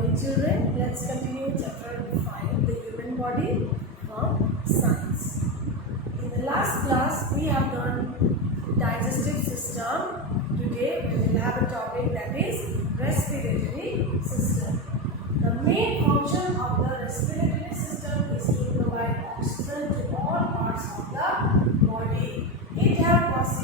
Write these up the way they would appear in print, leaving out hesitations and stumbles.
morning children. Let's continue chapter 5, the human body from science. In the last class we have done digestive system. Today we will have a topic that is respiratory system. The main function of the respiratory system is to provide oxygen to all parts of the body. It helps us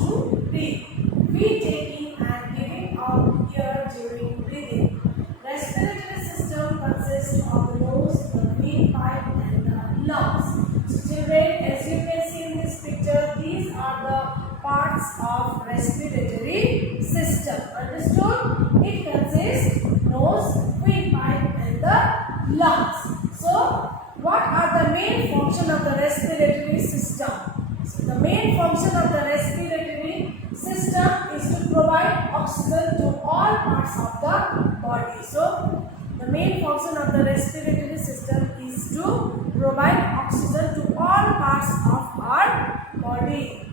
to breathe. We take in and giving out air during breathing. Respiratory system consists of the nose, the windpipe and the lungs. So children, as you can see in this picture, these are the parts of respiratory system. Understood? It consists nose, windpipe and the lungs. So what are the main function of the respiratory system? So the main function of the respiratory system is to provide oxygen to all parts of the body. So the main function of the respiratory system is to provide oxygen to all parts of our body.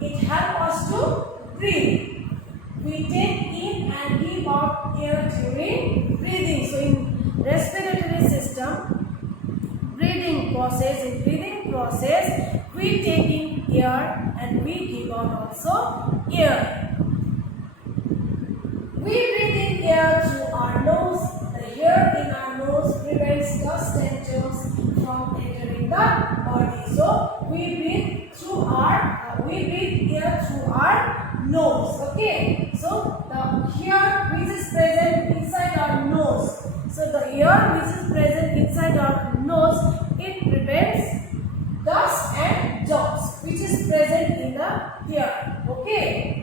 It helps us to breathe. We take in and give out air during breathing. So in respiratory system, breathing process, we take in air and we give out also air. We breathe in air through our nose. The air in our nose prevents dust and germs from entering the body. So we breathe air through our nose. Okay. So the air which is present inside our nose. So the air which is present inside our nose, it prevents dust and germs which is present in the air. Okay.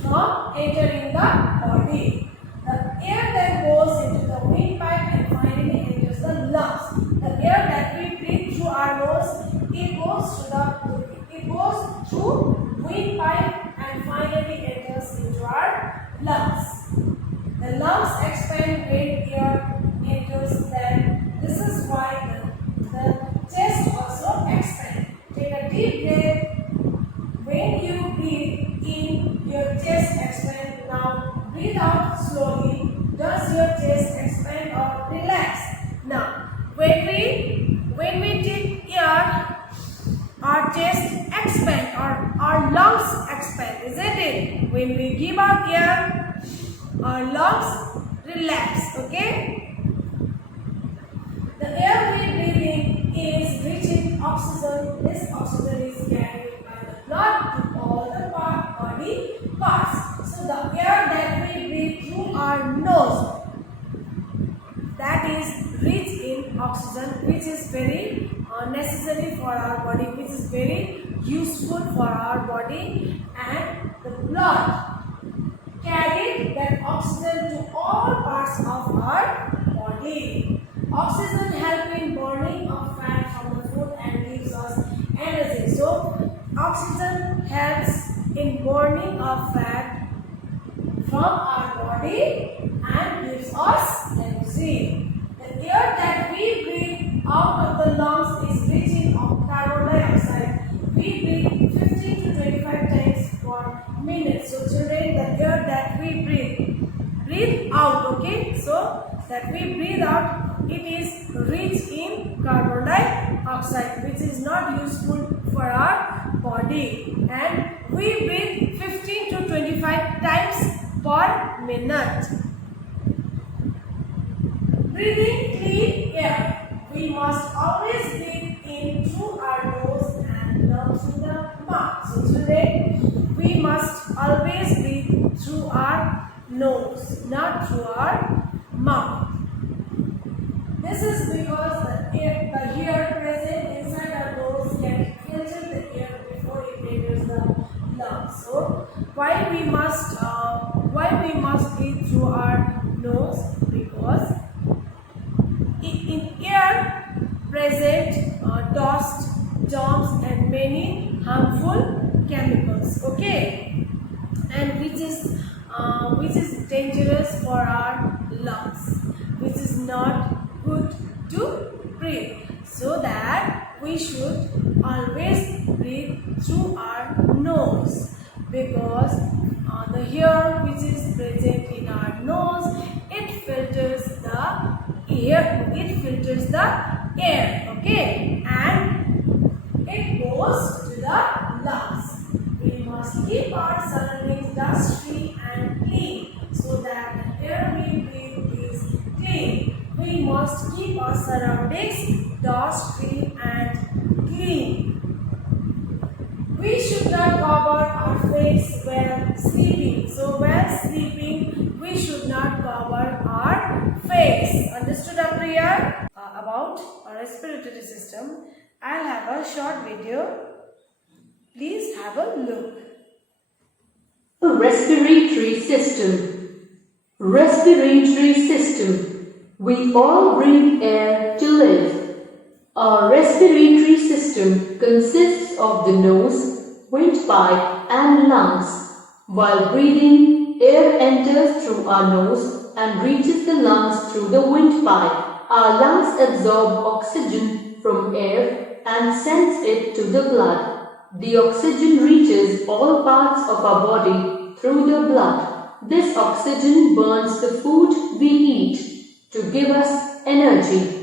From entering the body. The air then goes into the windpipe and finally enters the lungs. The air that we breathe through our nose, it goes through windpipe and finally enters into our lungs. The lungs expand when air enters them. This is why the chest also expands. Take a deep breath. When you breathe in, your chest expands. Now breathe out slowly. Does your chest expand or relax? Now when we take air, our chest expands or our lungs expand, isn't it? When we give out air, our lungs relax. Okay? The air we breathe in is rich in oxygen. This oxygen is carried by the blood to all the body parts. So the air that we breathe through our nose, that is rich in oxygen, which is very necessary for our body, which is very useful for our body, and the blood carried that oxygen to all parts of our body. Oxygen helps in burning of fat from the food and gives us energy. So oxygen helps in burning of fat from our body and gives us energy. The air that we breathe out of the lungs is rich in carbon dioxide. We breathe 15 to 25 times per minute. So children, the air that we breathe out, okay? So that we breathe out, it is rich in carbon dioxide, which is not useful for our body. And we breathe 15 to 25 times per minute. Breathing clean air. We must always breathe in through our nose and not through the mouth. So children, we must always breathe through our nose, not through our mouth. This is because the air present inside our nose can filter the air before it enters the lungs. So why we must breathe through our nose? Because in air present dust, germs and many harmful chemicals. Okay, and which is dangerous for our lungs, which is not good to breathe. So that we should always breathe through our nose, because the air which is present in our nose, it filters the air, okay, and it goes to the lungs. We must keep our surroundings dust-free and clean so that the air we breathe is clean. We must keep our surroundings dust-free and clean. We should not cover our face while sleeping. So while sleeping, we should not cover our face. Understood, Apriya? About our respiratory system, I'll have a short video. Please have a look. Respiratory system. Respiratory system. We all breathe air to live. Our respiratory system consists of the nose, windpipe and lungs. While breathing, air enters through our nose and reaches the lungs through the windpipe. Our lungs absorb oxygen from air and sends it to the blood. The oxygen reaches all parts of our body through the blood. This oxygen burns the food we eat to give us energy.